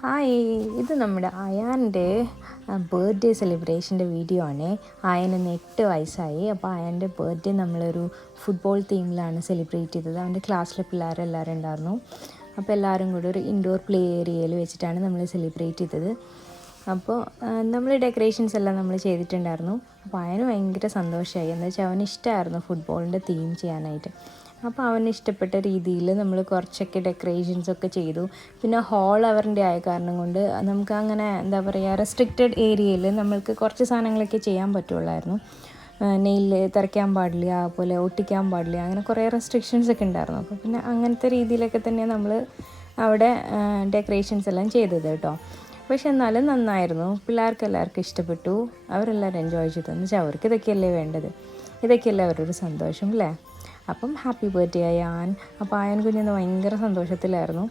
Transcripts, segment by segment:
Hi, ഇത് നമ്മുടെ അയാൻ്റെ birthday സെലിബ്രേഷൻ്റെ video ആണ്. അയന് 8 വയസ്സായി. അപ്പോൾ അയൻ്റെ ബർത്ത്ഡേ നമ്മളൊരു ഫുട്ബോൾ തീമിലാണ് സെലിബ്രേറ്റ് ചെയ്തത്. അവൻ്റെ ക്ലാസ്സിലെ പിള്ളേരെല്ലാവരും ഉണ്ടായിരുന്നു. അപ്പോൾ എല്ലാവരും കൂടി ഒരു ഇൻഡോർ പ്ലേ ഏരിയയിൽ വെച്ചിട്ടാണ് നമ്മൾ സെലിബ്രേറ്റ് ചെയ്തത്. അപ്പോൾ നമ്മൾ ഡെക്കറേഷൻസ് എല്ലാം നമ്മൾ ചെയ്തിട്ടുണ്ടായിരുന്നു. അപ്പോൾ അയന് ഭയങ്കര സന്തോഷമായി. എന്ന് വെച്ചാൽ അവന് ഇഷ്ടമായിരുന്നു ഫുട്ബോളിൻ്റെ തീം ചെയ്യാനായിട്ട്. അപ്പോൾ അവന് ഇഷ്ടപ്പെട്ട രീതിയിൽ നമ്മൾ കുറച്ചൊക്കെ ഡെക്കറേഷൻസൊക്കെ ചെയ്തു. പിന്നെ ഹാൾ അവറിൻ്റെ ആയ കാരണം കൊണ്ട് നമുക്ക് അങ്ങനെ എന്താ പറയുക, റെസ്ട്രിക്റ്റഡ് ഏരിയയിൽ നമ്മൾക്ക് കുറച്ച് സാധനങ്ങളൊക്കെ ചെയ്യാൻ പറ്റുള്ളായിരുന്നു. നെയിൽ തറയ്ക്കാൻ പാടില്ല, അതുപോലെ ഒട്ടിക്കാൻ പാടില്ല, അങ്ങനെ കുറേ റെസ്ട്രിക്ഷൻസ് ഒക്കെ ഉണ്ടായിരുന്നു. അപ്പോൾ പിന്നെ അങ്ങനത്തെ രീതിയിലൊക്കെ തന്നെ നമ്മൾ അവിടെ ഡെക്കറേഷൻസ് എല്ലാം ചെയ്തത് കേട്ടോ. പക്ഷെ എന്നാലും നന്നായിരുന്നു. പിള്ളേർക്ക് എല്ലാവർക്കും ഇഷ്ടപ്പെട്ടു. അവരെല്ലാവരും എൻജോയ് ചെയ്തു. എന്ന് വെച്ചാൽ അവർക്ക് ഇതൊക്കെയല്ലേ വേണ്ടത്, ഇതൊക്കെയല്ലേ അവരൊരു സന്തോഷം അല്ലേ. അപ്പം ഹാപ്പി ബർത്ത്ഡേ അയാൻ. അപ്പോൾ അയാൻ കുഞ്ഞിന്ന് ഭയങ്കര സന്തോഷത്തിലായിരുന്നു.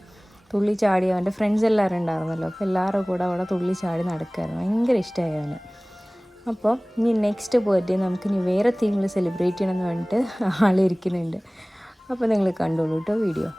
തുള്ളി ചാടി, അവൻ്റെ ഫ്രണ്ട്സ് എല്ലാവരും ഉണ്ടായിരുന്നല്ലോ, അപ്പോൾ എല്ലാവരും കൂടെ അവിടെ തുള്ളി ചാടി നടക്കുമായിരുന്നു. ഭയങ്കര ഇഷ്ടമായി അവന്. അപ്പോൾ ഇനി നെക്സ്റ്റ് ബർത്ത്ഡേ നമുക്കിനി വേറെ തീമിൽ സെലിബ്രേറ്റ് ചെയ്യണമെന്ന് പറഞ്ഞിട്ട് ആളിരിക്കുന്നുണ്ട്. അപ്പോൾ നിങ്ങൾ കണ്ടോളൂ കേട്ടോ വീഡിയോ.